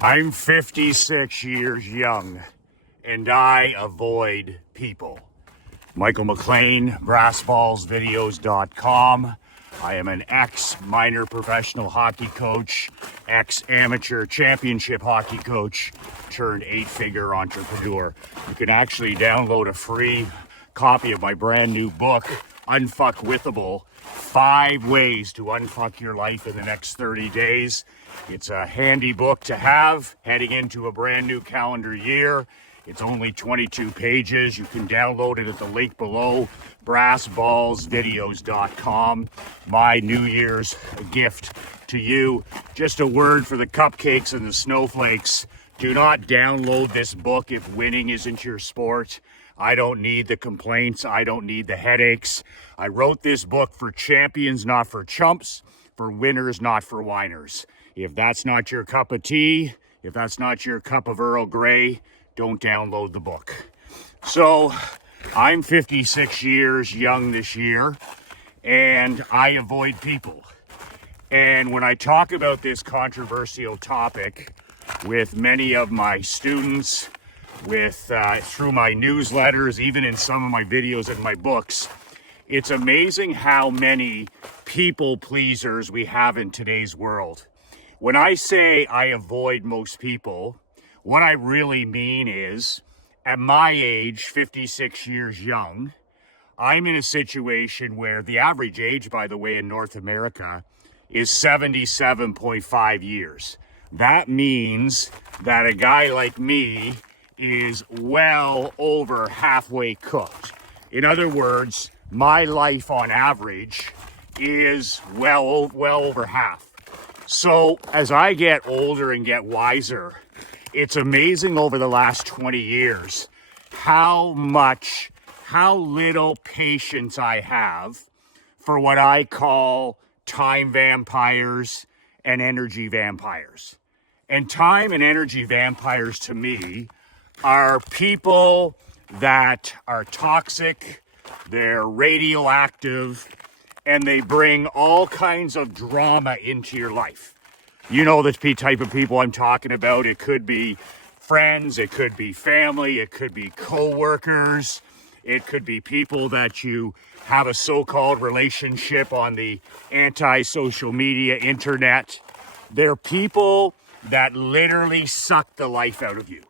I'm 56 years young, and I avoid people. Michael McLean, brassballsvideos.com. I am an ex-minor professional hockey coach, ex-amateur championship hockey coach, turned 8-figure entrepreneur. You can actually download a free copy of my brand new book, Unfuckwithable, 5 Ways to Unfuck Your Life in the Next 30 Days. It's a handy book to have heading into a brand new calendar year. It's only 22 pages. You can download it at the link below, brassballsvideos.com. My New Year's gift to you. Just a word for the cupcakes and the snowflakes. Do not download this book if winning isn't your sport. I don't need the complaints. I don't need the headaches. I wrote this book for champions, not for chumps, for winners, not for whiners. If that's not your cup of tea, if that's not your cup of Earl Grey, don't download the book. So I'm 56 years young this year, and I avoid people. And when I talk about this controversial topic with many of my students, through my newsletters, even in some of my videos and my books, it's amazing how many people pleasers we have in today's world. When I say I avoid most people, what I really mean is, at my age, 56 years young, I'm in a situation where the average age, by the way, in North America is 77.5 years. That means that a guy like me is well over halfway cooked. In other words, my life on average is well over half. So as I get older and get wiser, it's amazing over the last 20 years how little patience I have for what I call time vampires and energy vampires. And time and energy vampires to me are people that are toxic, they're radioactive, and they bring all kinds of drama into your life. You know the type of people I'm talking about. It could be friends, it could be family, it could be co-workers, it could be people that you have a so-called relationship on the anti-social media internet. They're people that literally suck the life out of you.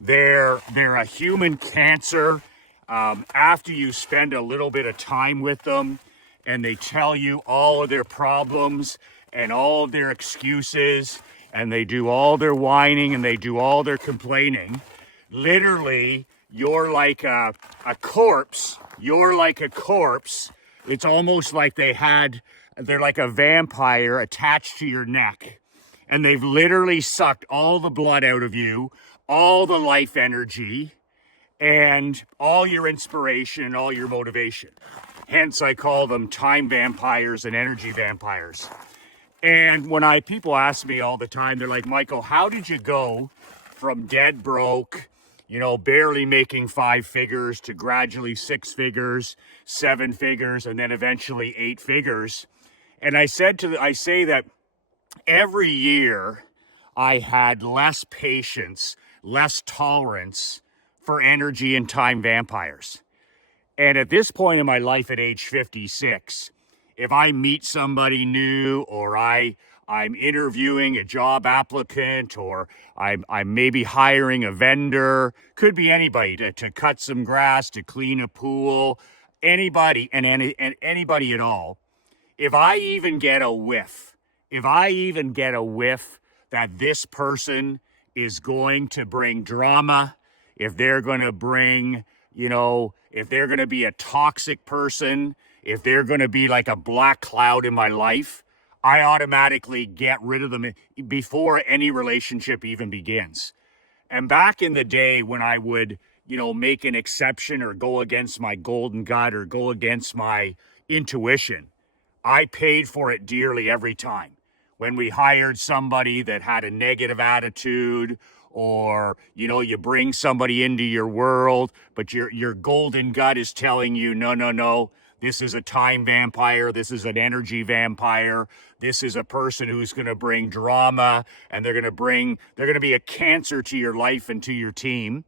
They're a human cancer. After you spend a little bit of time with them and they tell you all of their problems and all of their excuses, and they do all their whining and they do all their complaining, literally, you're like a corpse. You're like a corpse. It's almost like they're like a vampire attached to your neck. And they've literally sucked all the blood out of you, all the life energy, and all your inspiration and all your motivation. Hence, I call them time vampires and energy vampires. And when people ask me all the time, they're like, Michael, how did you go from dead broke, barely making 5 figures to gradually 6 figures, 7 figures, and then eventually 8 figures? And I say that every year I had less patience, less tolerance for energy and time vampires. And at this point in my life at age 56, if I meet somebody new, or I'm interviewing a job applicant, or I'm maybe hiring a vendor, could be anybody, to cut some grass, to clean a pool, anybody and anybody at all, if I even get a whiff that this person is going to bring drama, if they're going to bring, if they're going to be a toxic person, if they're going to be like a black cloud in my life, I automatically get rid of them before any relationship even begins. And back in the day when I would, make an exception or go against my golden gut or go against my intuition, I paid for it dearly every time. When we hired somebody that had a negative attitude, or, you bring somebody into your world, but your golden gut is telling you, no, This is a time vampire. This is an energy vampire. This is a person who's going to bring drama, and they're going to be a cancer to your life and to your team.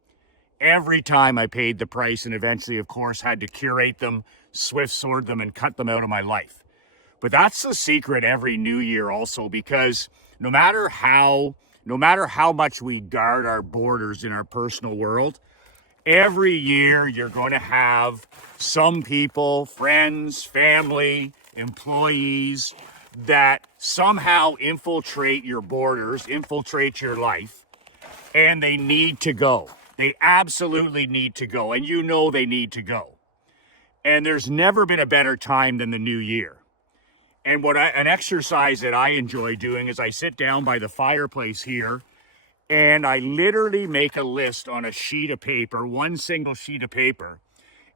Every time I paid the price, and eventually, of course, had to curate them, swift sword them, and cut them out of my life. But that's the secret every new year also, because no matter how much we guard our borders in our personal world, every year you're going to have some people, friends, family, employees that somehow infiltrate your borders, infiltrate your life, and they need to go. They absolutely need to go, and you know they need to go. And there's never been a better time than the new year. And an exercise that I enjoy doing is I sit down by the fireplace here and I literally make a list on a sheet of paper, one single sheet of paper,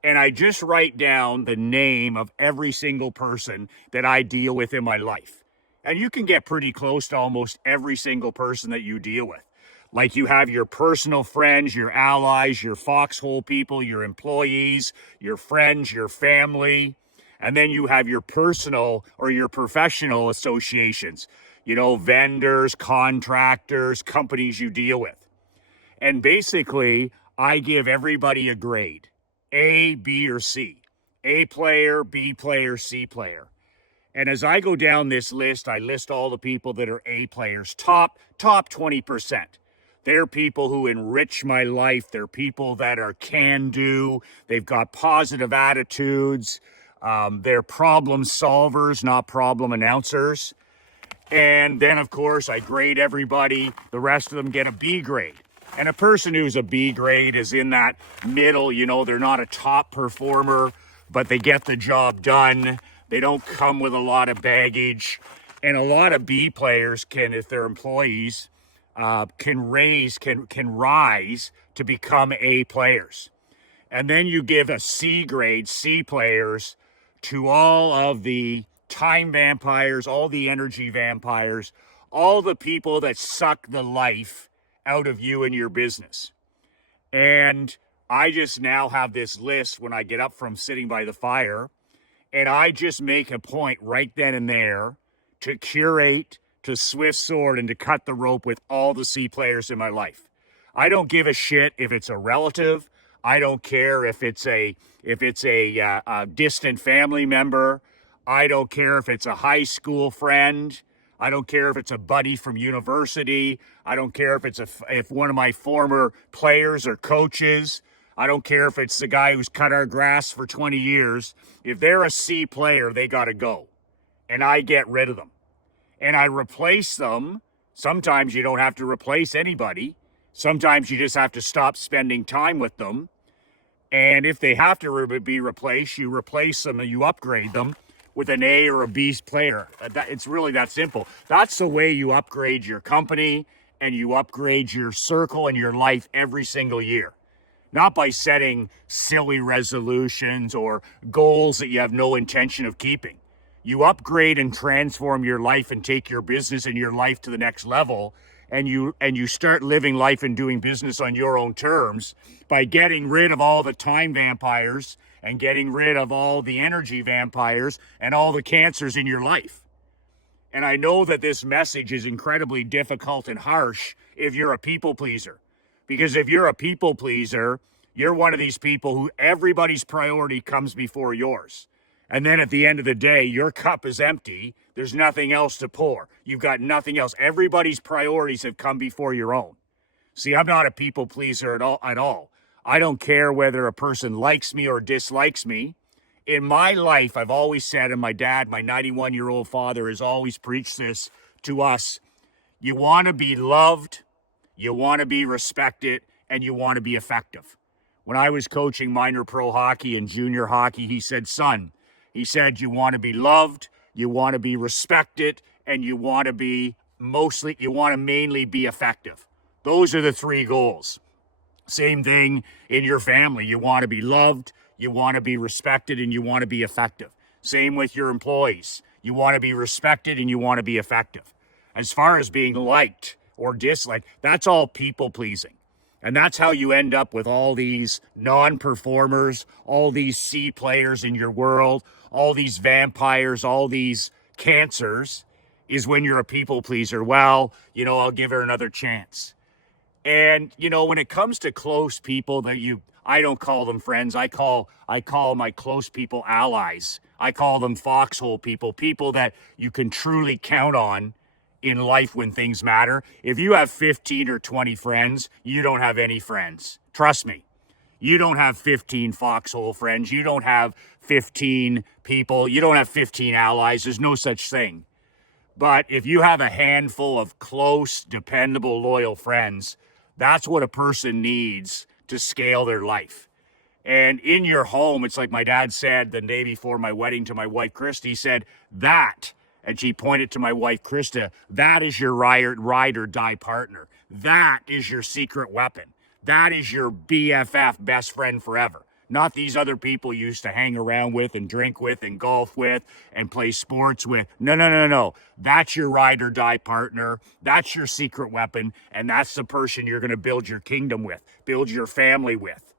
and I just write down the name of every single person that I deal with in my life. And you can get pretty close to almost every single person that you deal with. Like you have your personal friends, your allies, your foxhole people, your employees, your friends, your family. And then you have your personal or your professional associations, you know, vendors, contractors, companies you deal with. And basically, I give everybody a grade, A, B, or C. A player, B player, C player. And as I go down this list, I list all the people that are A players, top 20%. They're people who enrich my life. They're people that are can-do. They've got positive attitudes. They're problem solvers, not problem announcers. And then, of course, I grade everybody. The rest of them get a B grade. And a person who's a B grade is in that middle, you know, they're not a top performer, but they get the job done. They don't come with a lot of baggage. And a lot of B players can, if they're employees, can rise to become A players. And then you give a C grade, C players, to all of the time vampires, all the energy vampires, all the people that suck the life out of you and your business. And I just now have this list when I get up from sitting by the fire, and I just make a point right then and there to curate, to swift sword, and to cut the rope with all the C players in my life. I don't give a shit if it's a relative. I don't care if it's a distant family member. I don't care if it's a high school friend. I don't care if it's a buddy from university. I don't care if one of my former players or coaches. I don't care if it's the guy who's cut our grass for 20 years. If they're a C player, they got to go. And I get rid of them. And I replace them. Sometimes you don't have to replace anybody. Sometimes you just have to stop spending time with them. And if they have to be replaced, you replace them and you upgrade them with an A or a B player. It's really that simple. That's the way you upgrade your company and you upgrade your circle and your life every single year. Not by setting silly resolutions or goals that you have no intention of keeping. You upgrade and transform your life and take your business and your life to the next level. And you start living life and doing business on your own terms by getting rid of all the time vampires and getting rid of all the energy vampires and all the cancers in your life. And I know that this message is incredibly difficult and harsh if you're a people pleaser. Because if you're a people pleaser, you're one of these people who everybody's priority comes before yours. And then at the end of the day, your cup is empty. There's nothing else to pour. You've got nothing else. Everybody's priorities have come before your own. See, I'm not a people pleaser at all. I don't care whether a person likes me or dislikes me. In my life, I've always said, and my dad, my 91-year-old father, has always preached this to us. You want to be loved, you want to be respected, and you want to be effective. When I was coaching minor pro hockey and junior hockey, he said, son, he said, you want to be loved, you want to be respected, and you want to mainly be effective. Those are the three goals. Same thing in your family. You want to be loved, you want to be respected, and you want to be effective. Same with your employees. You want to be respected and you want to be effective. As far as being liked or disliked, that's all people pleasing. And that's how you end up with all these non-performers, all these C players in your world, all these vampires, all these cancers, is when you're a people pleaser. Well, I'll give her another chance. And, when it comes to close people I don't call them friends. I call my close people allies. I call them foxhole people that you can truly count on in life when things matter. If you have 15 or 20 friends, you don't have any friends. Trust me. You don't have 15 foxhole friends. You don't have 15 people. You don't have 15 allies. There's no such thing. But if you have a handful of close, dependable, loyal friends, that's what a person needs to scale their life. And in your home, it's like my dad said the day before my wedding to my wife, Krista. He said, and she pointed to my wife, Krista, that is your ride or die partner. That is your secret weapon. That is your BFF, best friend forever. Not these other people you used to hang around with and drink with and golf with and play sports with. No. That's your ride or die partner. That's your secret weapon. And that's the person you're going to build your kingdom with, build your family with.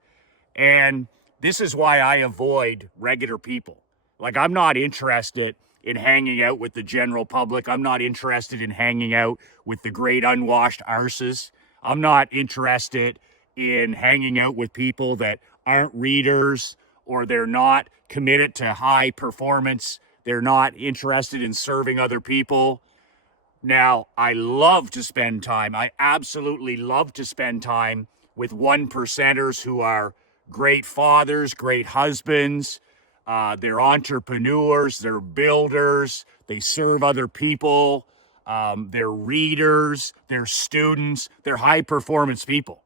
And this is why I avoid regular people. Like, I'm not interested in hanging out with the general public. I'm not interested in hanging out with the great unwashed arses. I'm not interested in hanging out with people that aren't readers, or they're not committed to high performance. They're not interested in serving other people. Now, I love to spend time. I absolutely love to spend time with 1%ers who are great fathers, great husbands. They're entrepreneurs, they're builders, they serve other people. They're readers, they're students, they're high performance people.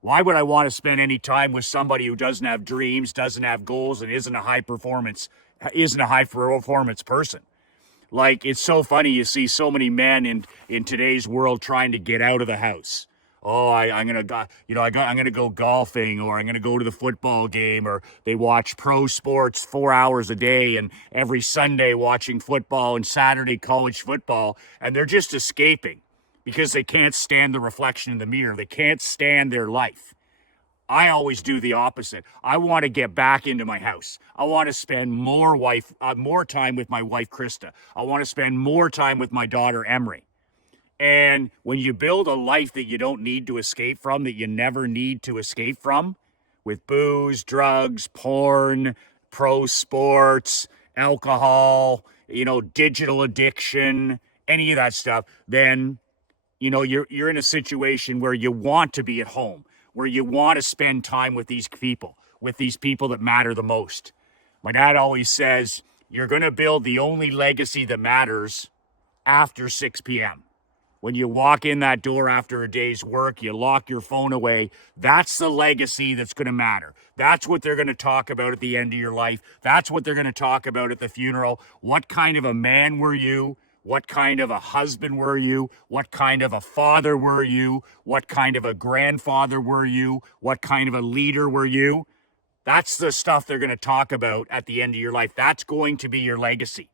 Why would I want to spend any time with somebody who doesn't have dreams, doesn't have goals, and isn't a high performance person? Like, it's so funny, you see so many men in today's world trying to get out of the house. Oh, I'm gonna go golfing, or I'm gonna go to the football game, or they watch pro sports 4 hours a day, and every Sunday watching football and Saturday college football, and they're just escaping because they can't stand the reflection in the mirror. They can't stand their life. I always do the opposite. I want to get back into my house. I want to spend more time with my wife, Krista. I want to spend more time with my daughter, Emery. And when you build a life that you don't need to escape from, that you never need to escape from, with booze, drugs, porn, pro sports, alcohol, digital addiction, any of that stuff, then you're in a situation where you want to be at home, where you want to spend time with these people that matter the most. My dad always says, you're going to build the only legacy that matters after 6 p.m. When you walk in that door after a day's work, you lock your phone away. That's the legacy that's going to matter. That's what they're going to talk about at the end of your life. That's what they're going to talk about at the funeral. What kind of a man were you? What kind of a husband were you? What kind of a father were you? What kind of a grandfather were you? What kind of a leader were you? That's the stuff they're going to talk about at the end of your life. That's going to be your legacy.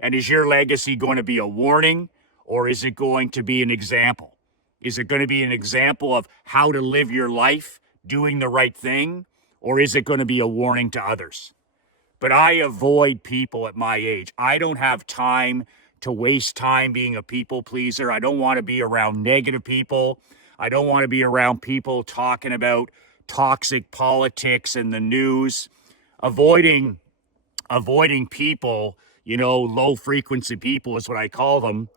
And is your legacy going to be a warning, or is it going to be an example? Is it going to be an example of how to live your life, doing the right thing, or is it going to be a warning to others? But I avoid people at my age. I don't have time to waste time being a people pleaser. I don't want to be around negative people. I don't want to be around people talking about toxic politics and the news. Avoiding people, low frequency people is what I call them,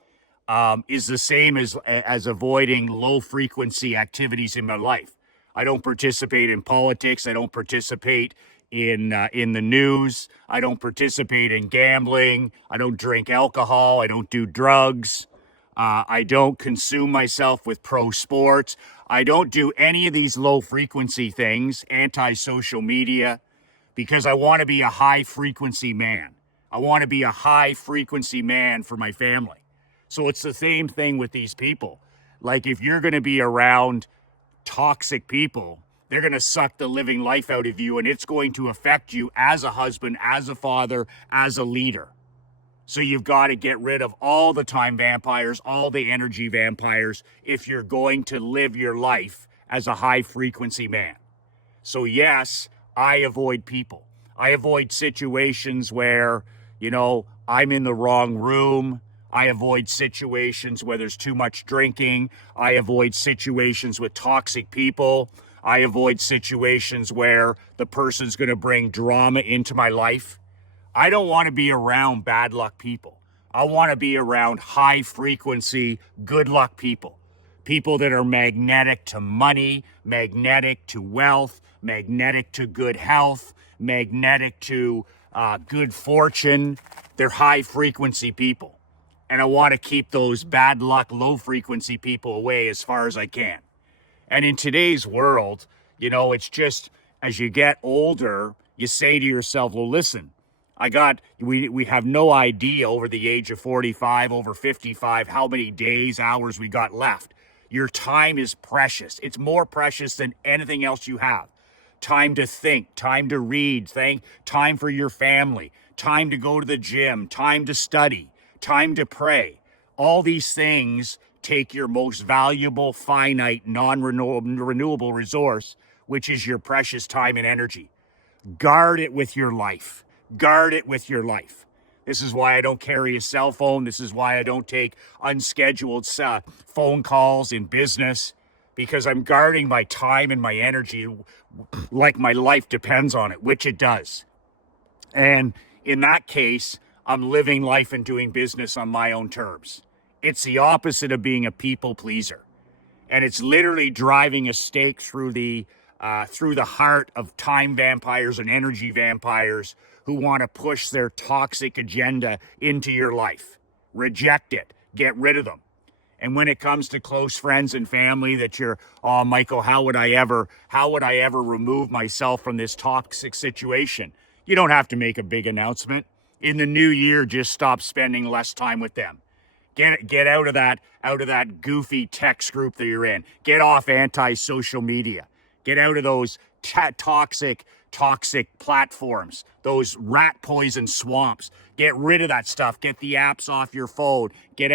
is the same as avoiding low frequency activities in my life. I don't participate in politics. I don't participate in the news. I don't participate in gambling. I don't drink alcohol. I don't do drugs. I don't consume myself with pro sports. I don't do any of these low frequency things, anti-social media, because I want to be a high frequency man. I want to be a high frequency man for my family. So it's the same thing with these people. Like, if you're going to be around toxic people, they're going to suck the living life out of you, and it's going to affect you as a husband, as a father, as a leader. So you've got to get rid of all the time vampires, all the energy vampires, if you're going to live your life as a high frequency man. So yes, I avoid people. I avoid situations where, I'm in the wrong room. I avoid situations where there's too much drinking. I avoid situations with toxic people. I avoid situations where the person's going to bring drama into my life. I don't want to be around bad luck people. I want to be around high frequency, good luck people. People that are magnetic to money, magnetic to wealth, magnetic to good health, magnetic to good fortune. They're high frequency people. And I want to keep those bad luck, low frequency people away as far as I can. And in today's world, it's just as you get older, you say to yourself, well, listen, we have no idea over the age of 45, over 55, how many days, hours we got left. Your time is precious. It's more precious than anything else you have. Time to think, time to read, time for your family, time to go to the gym, time to study, time to pray. All these things take your most valuable, finite, non-renewable resource, which is your precious time and energy. Guard it with your life. Guard it with your life. This is why I don't carry a cell phone. This is why I don't take unscheduled phone calls in business, because I'm guarding my time and my energy like my life depends on it, which it does. And in that case, I'm living life and doing business on my own terms. It's the opposite of being a people pleaser. And it's literally driving a stake through the heart of time vampires and energy vampires who want to push their toxic agenda into your life. Reject it. Get rid of them. And when it comes to close friends and family that you're, oh, Michael, how would I ever remove myself from this toxic situation? You don't have to make a big announcement. In the new year, just stop spending less time with them. Get out of that goofy text group that you're in. Get off anti-social media. Get out of those toxic platforms, those rat poison swamps. Get rid of that stuff. Get the apps off your phone. Get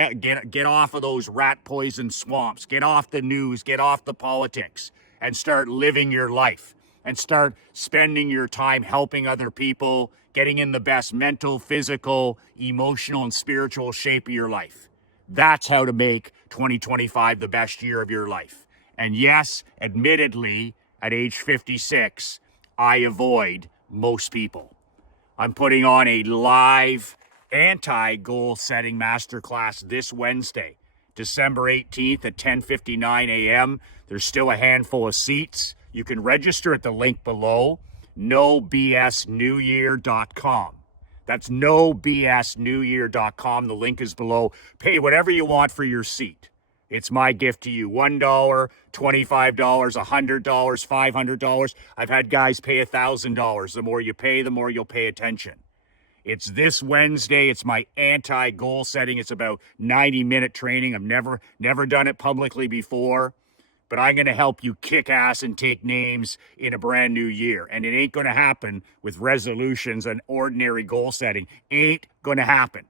off of those rat poison swamps. Get off the news. Get off the politics and start living your life and start spending your time helping other people, getting in the best mental, physical, emotional, and spiritual shape of your life. That's how to make 2025 the best year of your life. And yes, admittedly, at age 56, I avoid most people. I'm putting on a live anti-goal setting masterclass this Wednesday, December 18th at 10:59 a.m. There's still a handful of seats. You can register at the link below, nobsnewyear.com. That's nobsnewyear.com. The link is below. Pay whatever you want for your seat. It's my gift to you. $1, $25, $100, $500. I've had guys pay $1,000. The more you pay, the more you'll pay attention. It's this Wednesday. It's my anti-goal setting. It's about 90-minute training. I've never done it publicly before. But I'm going to help you kick ass and take names in a brand new year. And it ain't going to happen with resolutions and ordinary goal setting. Ain't going to happen.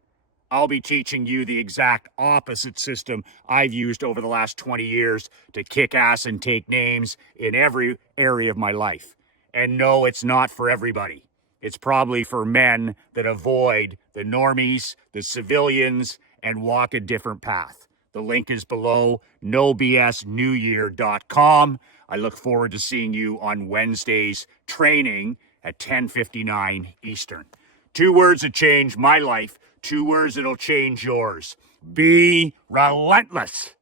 I'll be teaching you the exact opposite system I've used over the last 20 years to kick ass and take names in every area of my life. And no, it's not for everybody. It's probably for men that avoid the normies, the civilians, and walk a different path. The link is below, nobsnewyear.com. I look forward to seeing you on Wednesday's training at 10:59 Eastern. 2 words that change my life, 2 words that'll change yours. Be relentless.